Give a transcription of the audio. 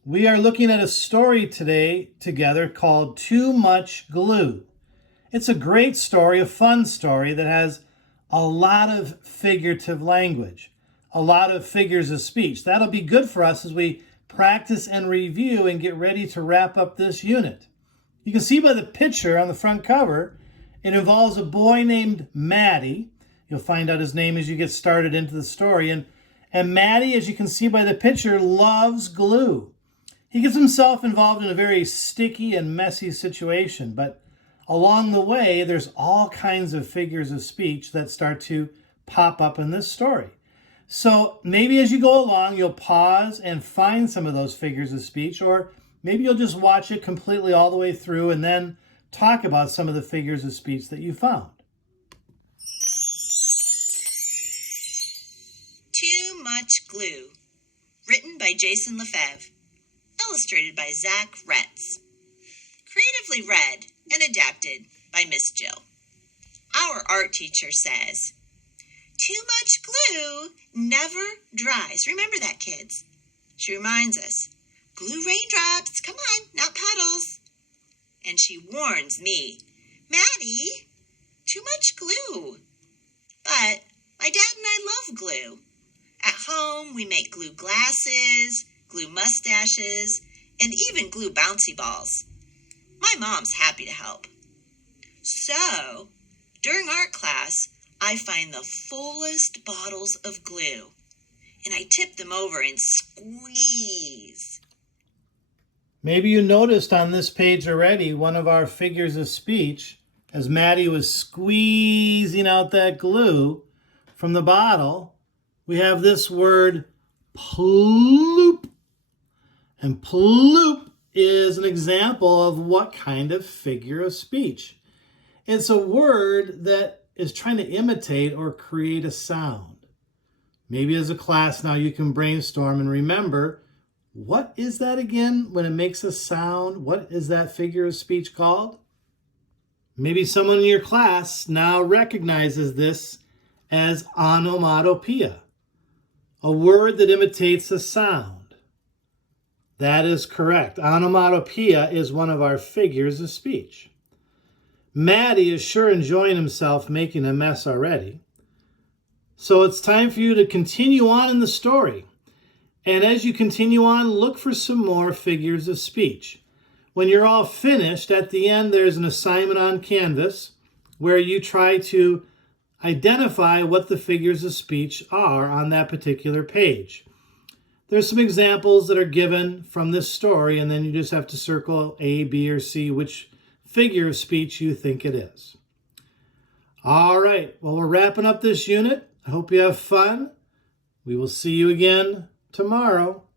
We are looking at a story today together called Too Much Glue. It's a great story, a fun story that has a lot of figurative language, a lot of figures of speech. That'll be good for us as we practice and review and get ready to wrap up this unit. You can see by the picture on the front cover, it involves a boy named Matty. You'll find out his name as you get started into the story. And Matty, as you can see by the picture, loves glue. He gets himself involved in a very sticky and messy situation, but along the way, there's all kinds of figures of speech that start to pop up in this story. So maybe as you go along, you'll pause and find some of those figures of speech, or maybe you'll just watch it completely all the way through and then talk about some of the figures of speech that you found. Too Much Glue, written by Jason Lefebvre. Illustrated by Zach Retz. Creatively read and adapted by Miss Jill. Our art teacher says, "Too much glue never dries." Remember that, kids. She reminds us, glue raindrops, come on, not puddles. And she warns me, "Maddie, too much glue." But my dad and I love glue. At home, we make glue glasses, glue mustaches, and even glue bouncy balls. My mom's happy to help. So, during art class, I find the fullest bottles of glue, and I tip them over and squeeze. Maybe you noticed on this page already one of our figures of speech as Maddie was squeezing out that glue from the bottle. We have this word ploop. And ploop is an example of what kind of figure of speech. It's a word that is trying to imitate or create a sound. Maybe as a class now you can brainstorm and remember, what is that again when it makes a sound? What is that figure of speech called? Maybe someone in your class now recognizes this as onomatopoeia, a word that imitates a sound. That is correct. Onomatopoeia is one of our figures of speech. Maddie is sure enjoying himself making a mess already. So it's time for you to continue on in the story. And as you continue on, look for some more figures of speech. When you're all finished, at the end there's an assignment on Canvas where you try to identify what the figures of speech are on that particular page. There's some examples that are given from this story, and then you just have to circle A, B, or C, which figure of speech you think it is. All right, well, we're wrapping up this unit. I hope you have fun. We will see you again tomorrow.